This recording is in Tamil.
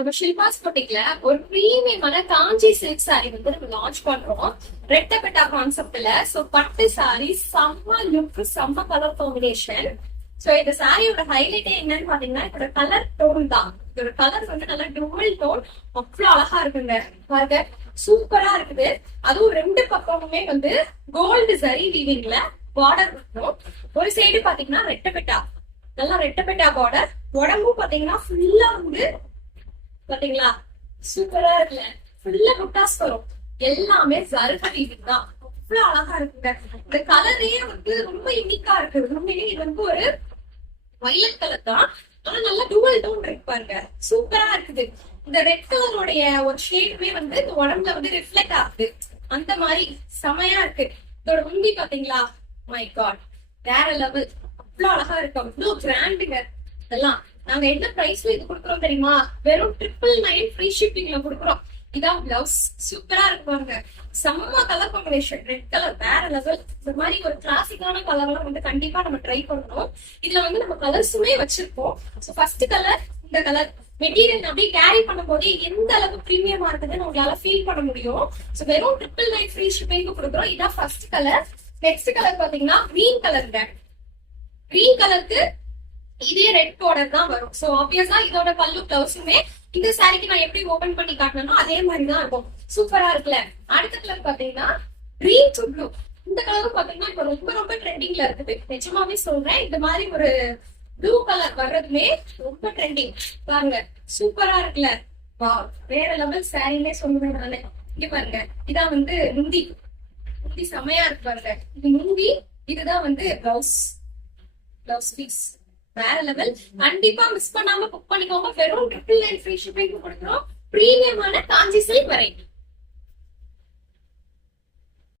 நம்ம ஷில்பாஸ் பொட்டிக்ல ஒரு பிரீமியமான காஞ்சி சில்க் சாரி வந்து நம்ம லான்ச் பண்றோம். ரெட்டபெட்டா கான்செப்ட்ல. சோ பட்டு சாரி செம்ம லுக், செம்ம கலர் காம்பினேஷன். சோ இந்த சாரியோட ஹைலைட்டே என்னன்னு பாத்தீங்கன்னா இதோட கலர் டோன் தான். இதோட கலர் வந்து நல்லா டூவல் டோன், அவ்வளவு அழகா இருக்குங்க. பாருங்க, சூப்பரா இருக்குது. அதுவும் ரெண்டு பக்கமுமே வந்து கோல்டு சரி வீவிங்ல பார்டர் இருக்கும். ஒரு சைடு பாத்தீங்கன்னா ரெட்டபெட்டா, நல்லா ரெட்டபெட்டா பார்டர். உடம்பும் பாத்தீங்கன்னா ஃபுல்லா வந்து பாத்தீங்களா சூப்பரா இருக்குல்ல. ஃபுல்லா புட்டாஸ் வரும். எல்லாமே ஜர்கரி தான். அவ்வளவு அழகா இருக்குங்க. இந்த கலரே வந்து ரொம்ப யூனிக்கா இருக்கு. உண்மையிலே இது வந்து ஒரு வயலட் கலர் தான், ஆனா நல்லா டூவல் டோன் இருக்கு பாருங்க. சூப்பரா இருக்குது. இந்த ரெட் கலருடைய ஒரு ஷேடுமே வந்து இந்த உடம்புல வந்து ரிஃப்ளெக்ட் ஆகுது. அந்த மாதிரி செமையா இருக்கு. இதோட முந்தி பாத்தீங்களா, மை காட், வேற லெவல். அவ்வளவு அழகா இருக்கு, அவ்வளவு கிராண்டுங்க. இதெல்லாம் நாங்க என்ன பிரைஸ்ல இது கொடுக்குறோம் தெரியுமா? வெறும் 999 ஃப்ரீ ஷிப்பிங்ல கொடுக்குறோம். இதான் பிளவுஸ். சூப்பரா இருக்கு பாருங்க. செம்ம கலர் காம்பினேஷன். ரெட் கலர் வேற லெவல். இந்த மாதிரி ஒரு கிளாசிக்கான கலர்லாம் வந்து கண்டிப்பா நம்ம ட்ரை பண்ணணும். இதுல வந்து நம்ம கலர்ஸுமே வச்சிருப்போம். ஸோ ஃபர்ஸ்ட் கலர் இந்த கலர். மெட்டீரியல் அப்படியே கேரி பண்ணும் போது எந்த அளவுக்கு பிரீமியமா இருக்குதுன்னு உங்களால ஃபீல் பண்ண முடியும். ஸோ வெறும் 999 ஃப்ரீ ஷிப்பிங் கொடுக்குறோம். இதான் ஃபர்ஸ்ட் கலர். நெக்ஸ்ட் கலர் பாத்தீங்கன்னா கிரீன் கலருங்க. கிரீன் கலருக்கு இதே ரெட் பார்டர் தான் வரும். சோ ஆப்வியஸா இதோட பல்லு பிளவுஸுமே இந்த சாரிக்கு நான் எப்படி ஓபன் பண்ணி காட்டணும் அதே மாதிரி தான் இருக்கும். சூப்பரா இருக்குல்ல. அடுத்த கலர் பாத்தீங்கன்னா கிரீன் டு ப்ளூ. இந்த கலரும் பாத்தீங்கன்னா இப்ப ரொம்ப ரொம்ப ட்ரெண்டிங்ல இருக்குது. நிஜமாவே சொல்றேன், இந்த மாதிரி ஒரு ப்ளூ கலர் வர்றதுமே ரொம்ப ட்ரெண்டிங். பாருங்க, சூப்பரா இருக்குல்ல. வா, வேற லெவல் சாரின்னே சொல்லுவேன் நானு. இங்க பாருங்க, இதான் வந்து முந்தி. முந்தி செமையா இருக்கு பாருங்க. இது முந்தி, இதுதான் வந்து பிளவுஸ். பிளவுஸ் பீஸ் வேற லெவல். கண்டிப்பா மிஸ் பண்ணாம புக் பண்ணிக்கோங்க. வெறும் 999 ஃப்ரீ ஷிப்பிங் கொடுக்குறோம். பிரீமியமான காஞ்சி சில்க் வெரைட்டி.